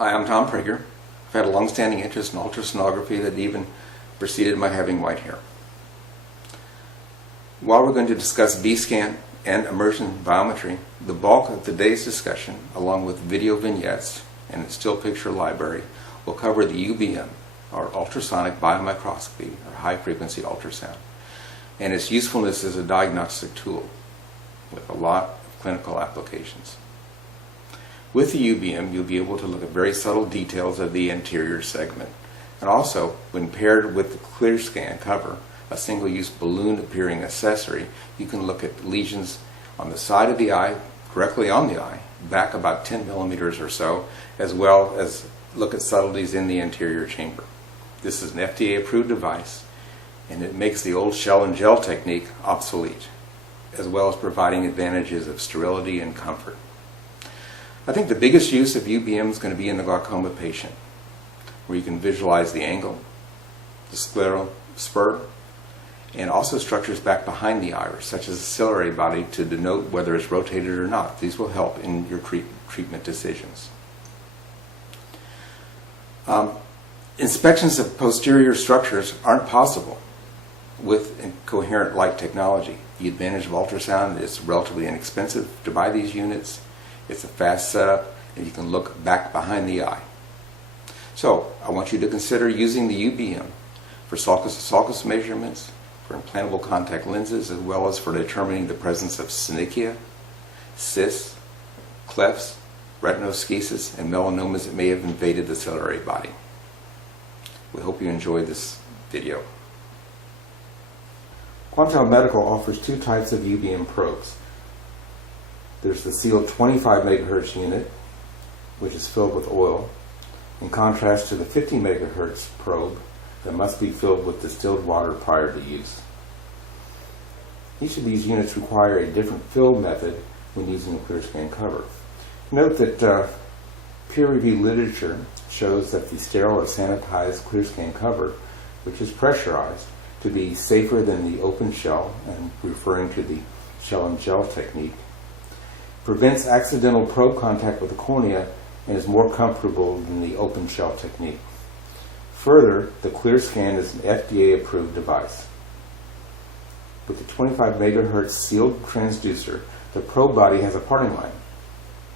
Hi, I'm Tom Prager. I've had a long-standing interest in ultrasonography that even preceded my having white hair. While we're going to discuss B-scan and immersion biometry, the bulk of today's discussion, along with video vignettes and a still picture library, will cover the UBM, or ultrasonic biomicroscopy, or high-frequency ultrasound, and its usefulness as a diagnostic tool with a lot of clinical applications. With the UBM, you'll be able to look at very subtle details of the anterior segment. And also, when paired with the ClearScan cover, a single-use balloon-appearing accessory, you can look at lesions on the side of the eye, directly on the eye, back about 10 millimeters or so, as well as look at subtleties in the anterior chamber. This is an FDA-approved device, and it makes the old shell and gel technique obsolete, as well as providing advantages of sterility and comfort. I think the biggest use of UBM is going to be in the glaucoma patient, where you can visualize the angle, the scleral spur, and also structures back behind the iris, such as the ciliary body, to denote whether it's rotated or not. These will help in your treatment decisions. Inspections of posterior structures aren't possible with coherent light technology. The advantage of ultrasound is relatively inexpensive to buy these units. It's a fast setup, and you can look back behind the eye. So, I want you to consider using the UBM for sulcus-to-sulcus measurements, for implantable contact lenses, as well as for determining the presence of synechia, cysts, clefts, retinoschisis, and melanomas that may have invaded the ciliary body. We hope you enjoyed this video. Quantel Medical offers two types of UBM probes. There's the sealed 25 megahertz unit, which is filled with oil, in contrast to the 50 megahertz probe that must be filled with distilled water prior to use. Each of these units require a different fill method when using a ClearScan cover. Note that peer-reviewed literature shows that the sterile or sanitized ClearScan cover, which is pressurized, to be safer than the open shell, and referring to the shell and gel technique, prevents accidental probe contact with the cornea, and is more comfortable than the open shell technique. Further, the ClearScan is an FDA-approved device. With the 25 megahertz sealed transducer, the probe body has a parting line.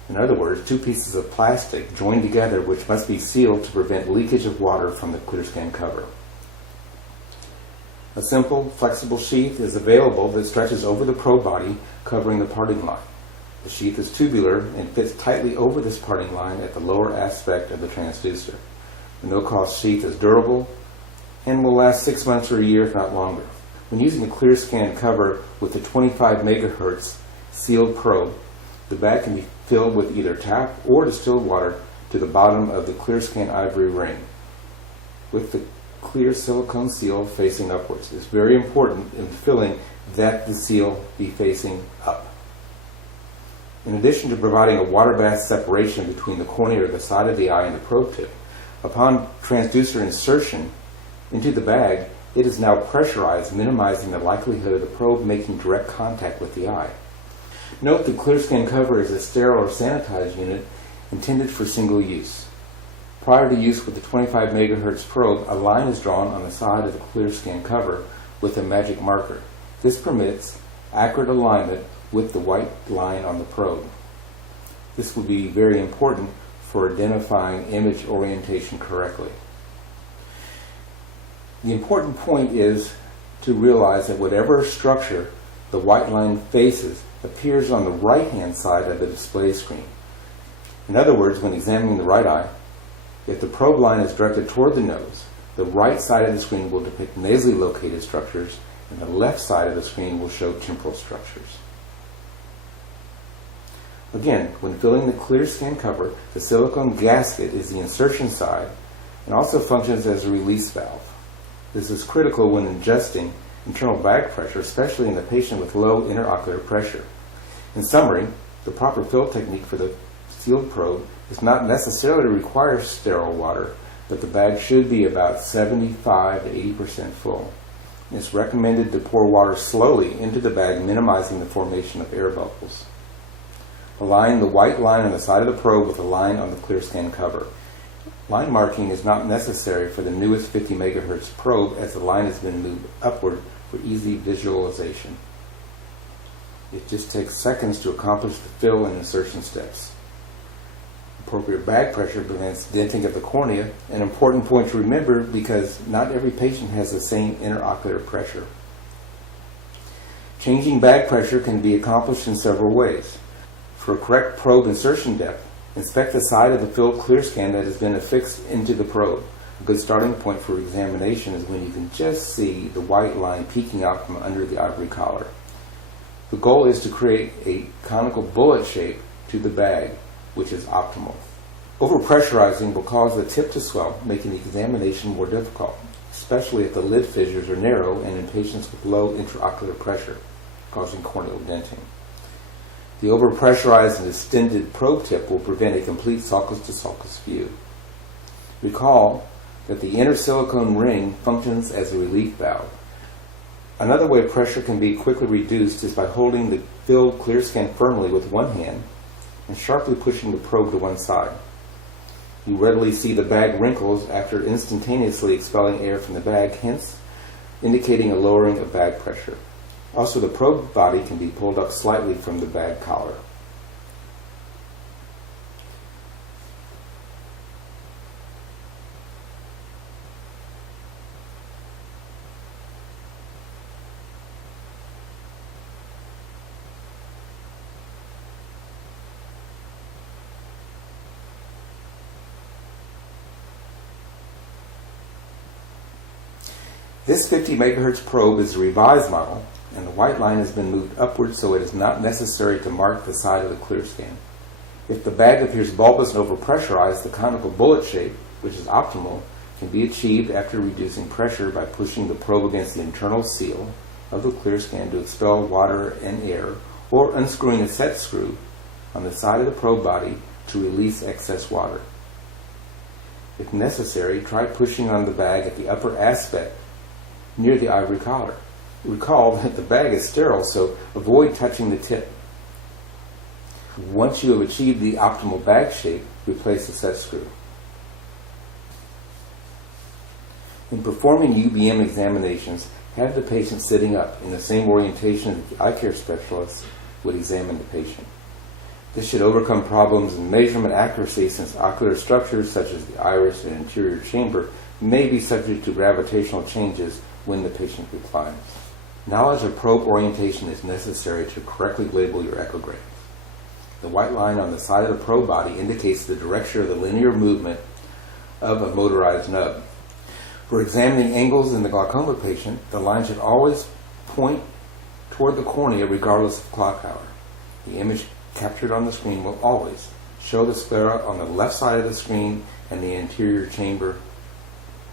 In other words, two pieces of plastic joined together which must be sealed to prevent leakage of water from the ClearScan cover. A simple, flexible sheath is available that stretches over the probe body, covering the parting line. The sheath is tubular and fits tightly over this parting line at the lower aspect of the transducer. The no-cost sheath is durable and will last 6 months or a year, if not longer. When using a ClearScan cover with the 25 megahertz sealed probe, the bag can be filled with either tap or distilled water to the bottom of the ClearScan ivory ring, with the clear silicone seal facing upwards. It's very important in filling that the seal be facing up. In addition to providing a water bath separation between the cornea or the side of the eye and the probe tip, upon transducer insertion into the bag, it is now pressurized, minimizing the likelihood of the probe making direct contact with the eye. Note the ClearScan cover is a sterile or sanitized unit intended for single use. Prior to use with the 25 megahertz probe, a line is drawn on the side of the ClearScan cover with a magic marker. This permits accurate alignment with the white line on the probe. This will be very important for identifying image orientation correctly. The important point is to realize that whatever structure the white line faces appears on the right-hand side of the display screen. In other words, when examining the right eye, if the probe line is directed toward the nose, the right side of the screen will depict nasally located structures, and the left side of the screen will show temporal structures. Again, when filling the ClearScan cover, the silicone gasket is the insertion side and also functions as a release valve. This is critical when adjusting internal bag pressure, especially in the patient with low interocular pressure. In summary, the proper fill technique for the sealed probe does not necessarily require sterile water, but the bag should be about 75 to 80% full. It's recommended to pour water slowly into the bag, minimizing the formation of air bubbles. Align the white line on the side of the probe with the line on the ClearScan cover. Line marking is not necessary for the newest 50 MHz probe as the line has been moved upward for easy visualization. It just takes seconds to accomplish the fill and insertion steps. Appropriate bag pressure prevents denting of the cornea, an important point to remember because not every patient has the same interocular pressure. Changing bag pressure can be accomplished in several ways. For a correct probe insertion depth, inspect the side of the filled clear scan that has been affixed into the probe. A good starting point for examination is when you can just see the white line peeking out from under the ivory collar. The goal is to create a conical bullet shape to the bag, which is optimal. Overpressurizing will cause the tip to swell, making the examination more difficult, especially if the lid fissures are narrow and in patients with low intraocular pressure, causing corneal denting. The overpressurized and distended probe tip will prevent a complete sulcus-to-sulcus view. Recall that the inner silicone ring functions as a relief valve. Another way pressure can be quickly reduced is by holding the filled clear scan firmly with one hand and sharply pushing the probe to one side. You readily see the bag wrinkles after instantaneously expelling air from the bag, hence indicating a lowering of bag pressure. Also, the probe body can be pulled up slightly from the bag collar. This 50 MHz probe is a revised model, and the white line has been moved upward so it is not necessary to mark the side of the clear scan. If the bag appears bulbous and overpressurized, the conical bullet shape, which is optimal, can be achieved after reducing pressure by pushing the probe against the internal seal of the clear scan to expel water and air, or unscrewing a set screw on the side of the probe body to release excess water. If necessary, try pushing on the bag at the upper aspect near the ivory collar. Recall that the bag is sterile, so avoid touching the tip. Once you have achieved the optimal bag shape, replace the set screw. In performing UBM examinations, have the patient sitting up in the same orientation that the eye care specialist would examine the patient. This should overcome problems in measurement accuracy since ocular structures such as the iris and anterior chamber may be subject to gravitational changes when the patient reclines. Knowledge of probe orientation is necessary to correctly label your echograms. The white line on the side of the probe body indicates the direction of the linear movement of a motorized nub. For examining angles in the glaucoma patient, the line should always point toward the cornea regardless of clock hour. The image captured on the screen will always show the sclera on the left side of the screen and the anterior chamber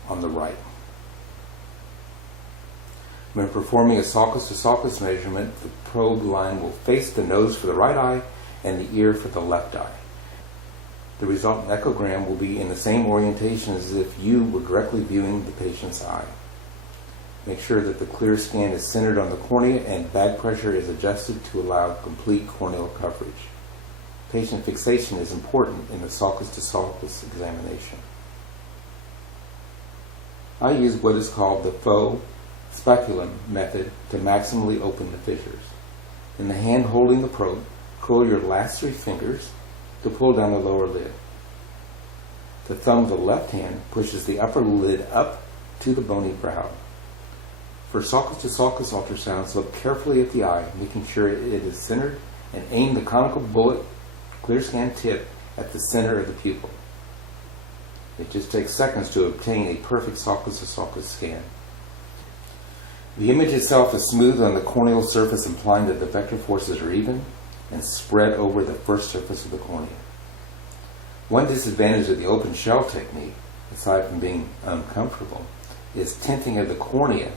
on the right. When performing a sulcus-to-sulcus measurement, the probe line will face the nose for the right eye and the ear for the left eye. The resultant echogram will be in the same orientation as if you were directly viewing the patient's eye. Make sure that the clear scan is centered on the cornea and bag pressure is adjusted to allow complete corneal coverage. Patient fixation is important in the sulcus-to-sulcus examination. I use what is called the faux speculum method to maximally open the fissures. In the hand holding the probe, curl your last 3 fingers to pull down the lower lid. The thumb of the left hand pushes the upper lid up to the bony brow. For sulcus-to-sulcus ultrasounds, look carefully at the eye, making sure it is centered, and aim the conical bullet clear scan tip at the center of the pupil. It just takes seconds to obtain a perfect sulcus-to-sulcus scan. The image itself is smooth on the corneal surface, implying that the vector forces are even and spread over the first surface of the cornea. One disadvantage of the open shell technique, aside from being uncomfortable, is tinting of the cornea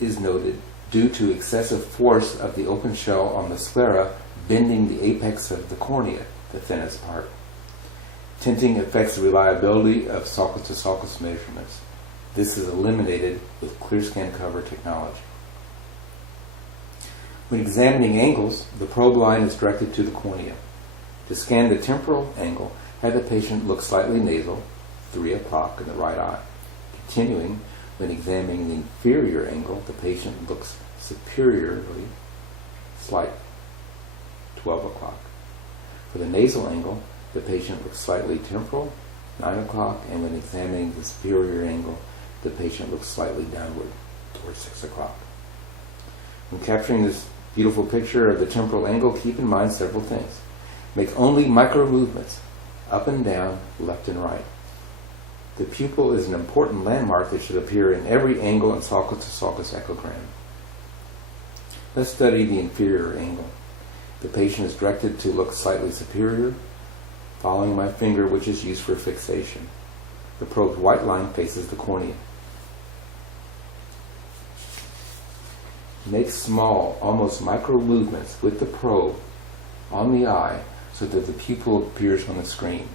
is noted due to excessive force of the open shell on the sclera bending the apex of the cornea, the thinnest part. Tinting affects the reliability of sulcus-to-sulcus measurements. This is eliminated with clear scan cover technology. When examining angles, the probe line is directed to the cornea. To scan the temporal angle, Have the patient look slightly nasal, 3 o'clock in the right eye. Continuing, when examining the inferior angle, the patient looks superiorly slight, 12 o'clock. For the nasal angle, the patient looks slightly temporal, 9 o'clock, and when examining the superior angle, the patient looks slightly downward, towards 6 o'clock. When capturing this beautiful picture of the temporal angle, keep in mind several things. Make only micro movements, up and down, left and right. The pupil is an important landmark that should appear in every angle and sulcus-to-sulcus echogram. Let's study the inferior angle. The patient is directed to look slightly superior, following my finger, which is used for fixation. The probe's white line faces the cornea. Make small, almost micro movements with the probe on the eye so that the pupil appears on the screen.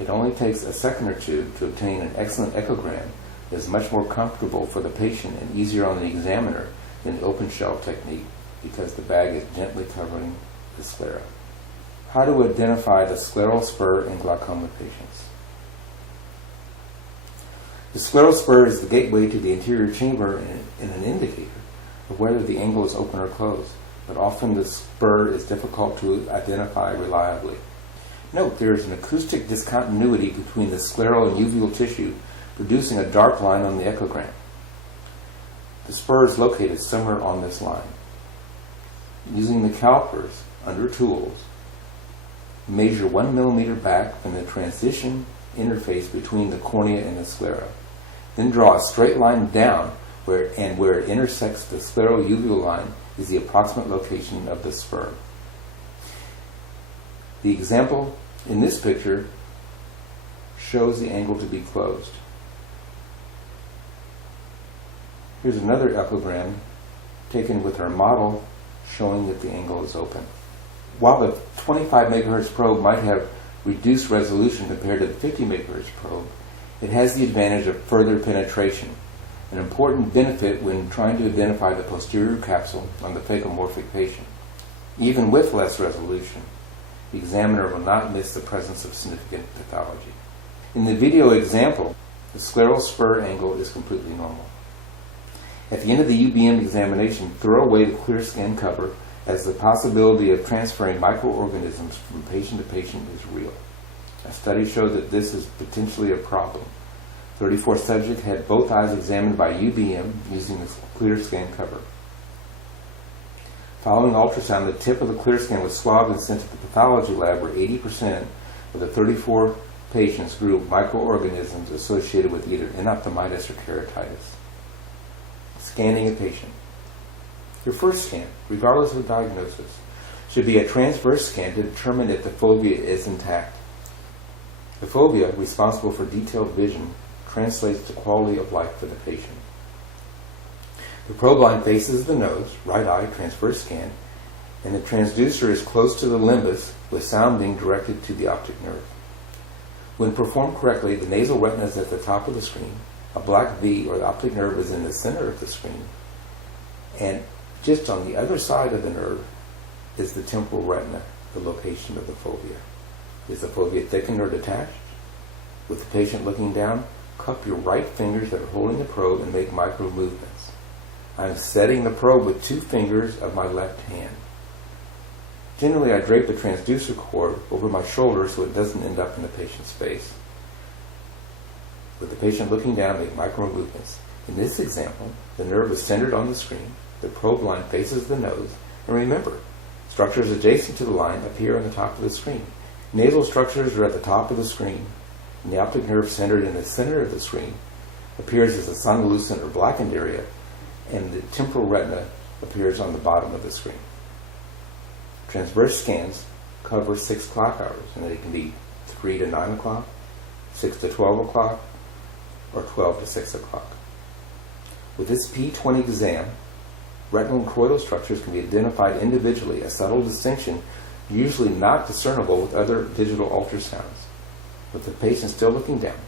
It only takes a second or two to obtain an excellent echogram that is much more comfortable for the patient and easier on the examiner than the open shell technique because the bag is gently covering the sclera. How to identify the scleral spur in glaucoma patients. The scleral spur is the gateway to the anterior chamber and an indicator of whether the angle is open or closed, but often the spur is difficult to identify reliably. Note there is an acoustic discontinuity between the scleral and uveal tissue, producing a dark line on the echogram. The spur is located somewhere on this line. Using the calipers under tools, measure 1 millimeter back from the transition interface between the cornea and the sclera. Then draw a straight line down where it intersects the scleral-uveal line is the approximate location of the spur. The example in this picture shows the angle to be closed. Here's another echogram taken with our model showing that the angle is open. While the 25 MHz probe might have reduced resolution compared to the 50 MHz probe, it has the advantage of further penetration, an important benefit when trying to identify the posterior capsule on the phacomorphic patient. Even with less resolution, the examiner will not miss the presence of significant pathology. In the video example, the scleral spur angle is completely normal. At the end of the UBM examination, throw away the clear scan cover as the possibility of transferring microorganisms from patient to patient is real. A study showed that this is potentially a problem. 34 subjects had both eyes examined by UBM using the clear scan cover. Following ultrasound, the tip of the clear scan was swabbed and sent to the pathology lab where 80% of the 34 patients grew microorganisms associated with either endophthalmitis or keratitis. Scanning a patient. Your first scan, regardless of diagnosis, should be a transverse scan to determine if the fovea is intact. The fovea, responsible for detailed vision, translates to quality of life for the patient. The probe line faces the nose, right eye, transverse scan, and the transducer is close to the limbus with sound being directed to the optic nerve. When performed correctly, the nasal retina is at the top of the screen, a black V or the optic nerve is in the center of the screen, and just on the other side of the nerve is the temporal retina, the location of the fovea. Is the fovea thickened or detached? With the patient looking down, cup your right fingers that are holding the probe and make micro movements. I'm setting the probe with 2 fingers of my left hand. Generally, I drape the transducer cord over my shoulder so it doesn't end up in the patient's face. With the patient looking down, make micro movements. In this example, the nerve is centered on the screen, the probe line faces the nose, and remember, structures adjacent to the line appear on the top of the screen. Nasal structures are at the top of the screen, and the optic nerve centered in the center of the screen appears as a somnolucent or blackened area, and the temporal retina appears on the bottom of the screen. Transverse scans cover 6 clock hours, and they can be 3 to 9 o'clock, 6 to 12 o'clock, or 12 to 6 o'clock. With this P20 exam, retinal and choroidal structures can be identified individually, a subtle distinction usually not discernible with other digital ultrasounds. With the patient still looking down,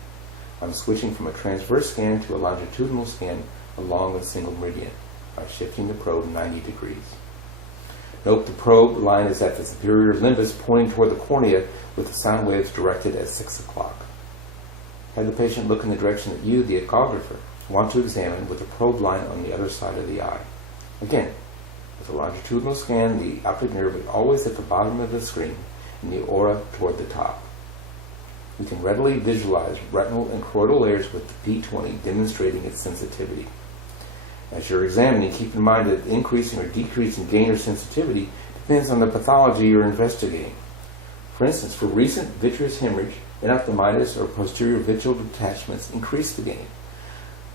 I'm switching from a transverse scan to a longitudinal scan along a single meridian by shifting the probe 90 degrees. Note the probe line is at the superior limbus pointing toward the cornea with the sound waves directed at 6 o'clock. Have the patient look in the direction that you, the echographer, want to examine with the probe line on the other side of the eye. Again, with a longitudinal scan, the optic nerve is always at the bottom of the screen and the aura toward the top. We can readily visualize retinal and choroidal layers with the P20 demonstrating its sensitivity. As you're examining, keep in mind that increasing or decreasing gain or sensitivity depends on the pathology you're investigating. For instance, for recent vitreous hemorrhage, endophthalmitis or posterior vitreal detachments increase the gain.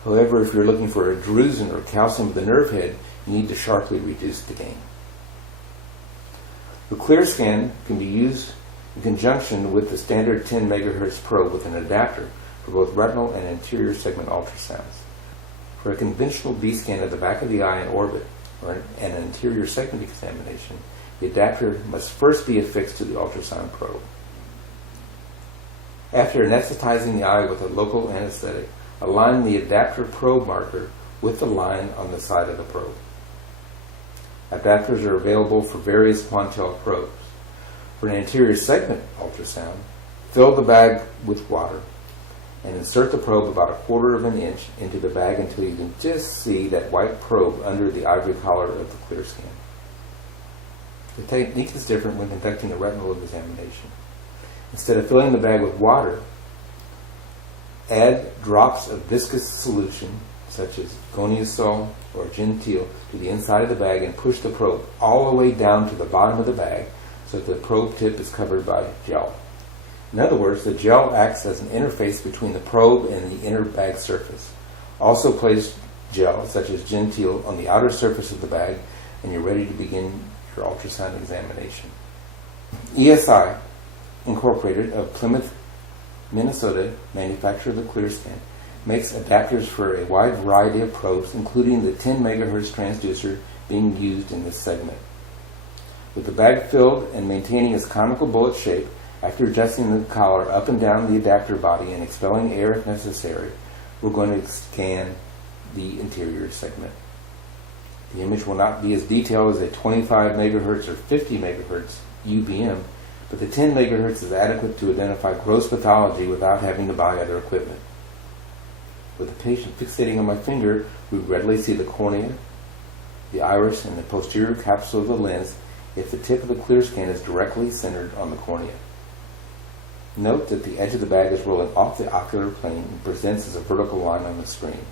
However, if you're looking for a drusen or calcium of the nerve head, you need to sharply reduce the gain. The clear scan can be used in conjunction with the standard 10 MHz probe with an adapter for both retinal and anterior segment ultrasounds. For a conventional B-scan of the back of the eye in orbit or an anterior segment examination, the adapter must first be affixed to the ultrasound probe. After anesthetizing the eye with a local anesthetic, align the adapter probe marker with the line on the side of the probe. Adapters are available for various Quantel probes. For an anterior segment ultrasound, fill the bag with water and insert the probe about 1/4 of an inch into the bag until you can just see that white probe under the ivory collar of the clear scan. The technique is different when conducting a retinal examination. Instead of filling the bag with water, add drops of viscous solution, such as goniosol or gentile, to the inside of the bag and push the probe all the way down to the bottom of the bag so that the probe tip is covered by gel. In other words, the gel acts as an interface between the probe and the inner bag surface. Also place gel, such as gentile, on the outer surface of the bag and you're ready to begin your ultrasound examination. ESI Incorporated of Plymouth, Minnesota, manufacturer of the ClearScan, makes adapters for a wide variety of probes, including the 10 MHz transducer being used in this segment. With the bag filled and maintaining its conical bullet shape, after adjusting the collar up and down the adapter body and expelling air if necessary, we're going to scan the interior segment. The image will not be as detailed as a 25 MHz or 50 MHz UBM, but the 10 MHz is adequate to identify gross pathology without having to buy other equipment. With the patient fixating on my finger, we readily see the cornea, the iris, and the posterior capsule of the lens if the tip of the clear scan is directly centered on the cornea. Note that the edge of the bag is rolling off the ocular plane and presents as a vertical line on the screen.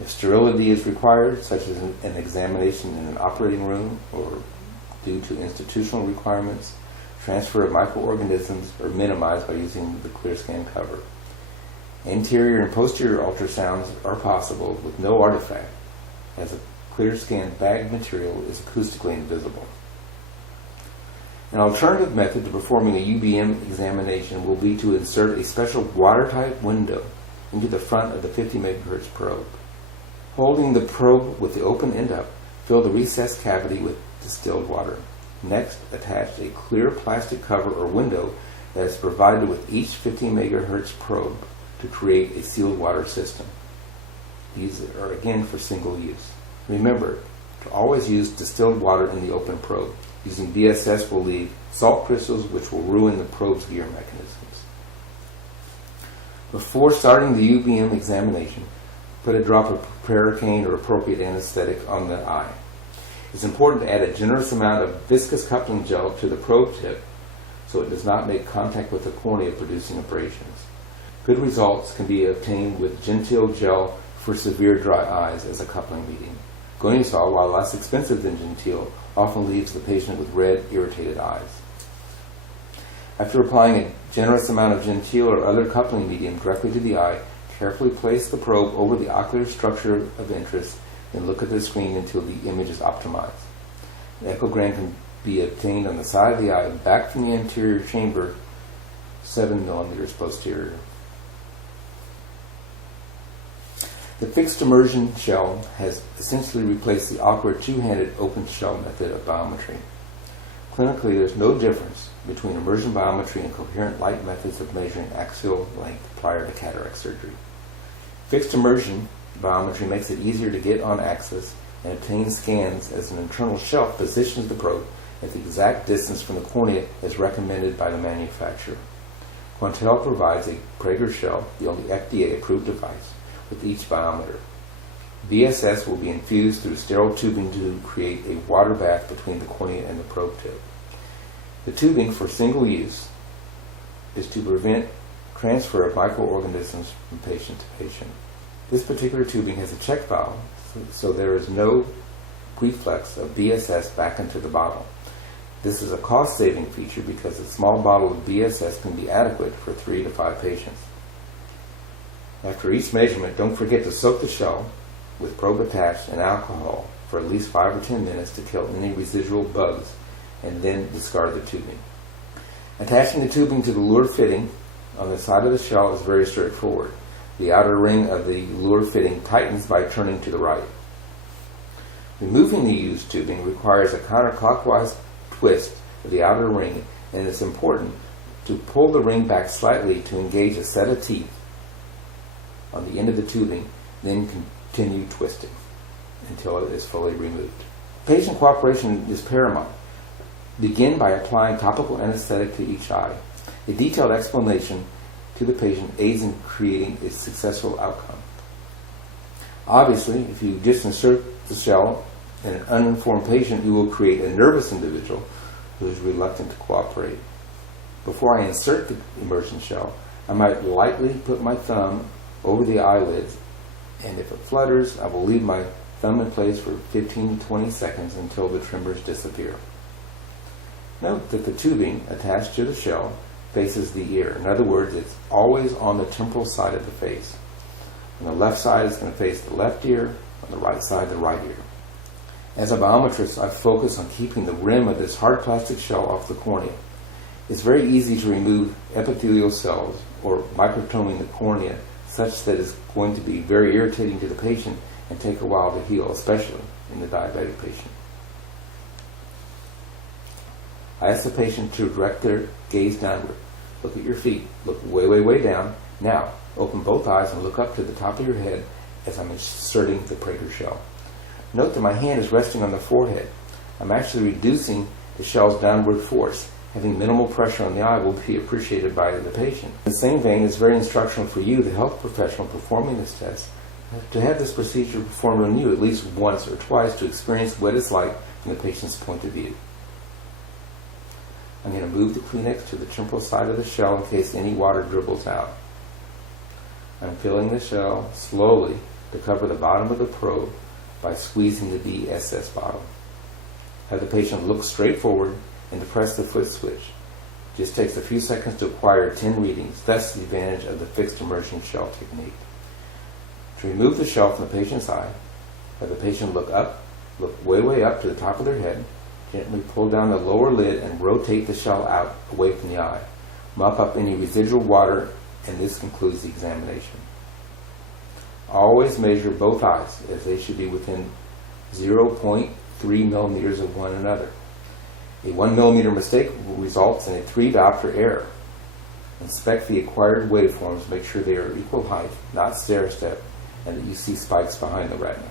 If sterility is required, such as an examination in an operating room or due to institutional requirements, transfer of microorganisms are minimized by using the clear scan cover. Anterior and posterior ultrasounds are possible with no artifact, as a clear scan bag material is acoustically invisible. An alternative method to performing a UBM examination will be to insert a special watertight window into the front of the 50 MHz probe. Holding the probe with the open end up, fill the recessed cavity with distilled water. Next, attach a clear plastic cover or window that is provided with each 50 MHz probe to create a sealed water system. These are again for single use. Remember to always use distilled water in the open probe. Using BSS will leave salt crystals which will ruin the probe's gear mechanisms. Before starting the UBM examination, put a drop of proparacaine or appropriate anesthetic on the eye. It's important to add a generous amount of viscous coupling gel to the probe tip so it does not make contact with the cornea, producing abrasions. Good results can be obtained with gentile gel for severe dry eyes as a coupling medium. Goniosol, while less expensive than gentile, often leaves the patient with red, irritated eyes. After applying a generous amount of gentile or other coupling medium directly to the eye, carefully place the probe over the ocular structure of interest and look at the screen until the image is optimized. An echogram can be obtained on the side of the eye back from the anterior chamber 7 mm posterior. The fixed immersion shell has essentially replaced the awkward two-handed open shell method of biometry. Clinically, there's no difference between immersion biometry and coherent light methods of measuring axial length prior to cataract surgery. Fixed immersion biometry makes it easier to get on axis and obtain scans as an internal shelf positions the probe at the exact distance from the cornea as recommended by the manufacturer. Quantel provides a Prager shell, the only FDA-approved device, with each biometer. BSS will be infused through sterile tubing to create a water bath between the cornea and the probe tip. The tubing for single use is to prevent transfer of microorganisms from patient to patient. This particular tubing has a check valve, so there is no reflex of BSS back into the bottle. This is a cost-saving feature because a small bottle of BSS can be adequate for 3 to 5 patients. After each measurement, don't forget to soak the shell with probe attached and alcohol for at least 5 or 10 minutes to kill any residual bugs, and then discard the tubing. Attaching the tubing to the lure fitting on the side of the shell is very straightforward. The outer ring of the lure fitting tightens by turning to the right. Removing the used tubing requires a counterclockwise twist of the outer ring, and it's important to pull the ring back slightly to engage a set of teeth on the end of the tubing, then continue twisting until it is fully removed. Patient cooperation is paramount. Begin by applying topical anesthetic to each eye. A detailed explanation to the patient aids in creating a successful outcome. Obviously, if you just insert the shell in an uninformed patient, you will create a nervous individual who is reluctant to cooperate. Before I insert the immersion shell, I might lightly put my thumb over the eyelids, and if it flutters, I will leave my thumb in place for 15 to 20 seconds until the tremors disappear. Note that the tubing attached to the shell faces the ear. In other words, it's always on the temporal side of the face. On the left side, it's going to face the left ear, on the right side, the right ear. As a biometrist, I focus on keeping the rim of this hard plastic shell off the cornea. It's very easy to remove epithelial cells or microtoming the cornea such that it's going to be very irritating to the patient and take a while to heal, especially in the diabetic patient. I ask the patient to direct their gaze downward. Look at your feet. Look way, way, way down. Now, open both eyes and look up to the top of your head as I'm inserting the Prager shell. Note that my hand is resting on the forehead. I'm actually reducing the shell's downward force. Having minimal pressure on the eye will be appreciated by the patient. In the same vein, it's very instructional for you, the health professional performing this test, to have this procedure performed on you at least once or twice to experience what it's like from the patient's point of view. I'm going to move the Kleenex to the temporal side of the shell in case any water dribbles out. I'm filling the shell slowly to cover the bottom of the probe by squeezing the BSS bottle. Have the patient look straight forward and depress the foot switch. It just takes a few seconds to acquire 10 readings. That's the advantage of the fixed immersion shell technique. To remove the shell from the patient's eye, have the patient look up, look way, way up to the top of their head, gently pull down the lower lid and rotate the shell out away from the eye. Mop up any residual water, and this concludes the examination. Always measure both eyes, as they should be within 0.3 millimeters of one another. A 1 millimeter mistake results in a 3 diopter error. Inspect the acquired waveforms, make sure they are equal height, not stair-step, and that you see spikes behind the retina.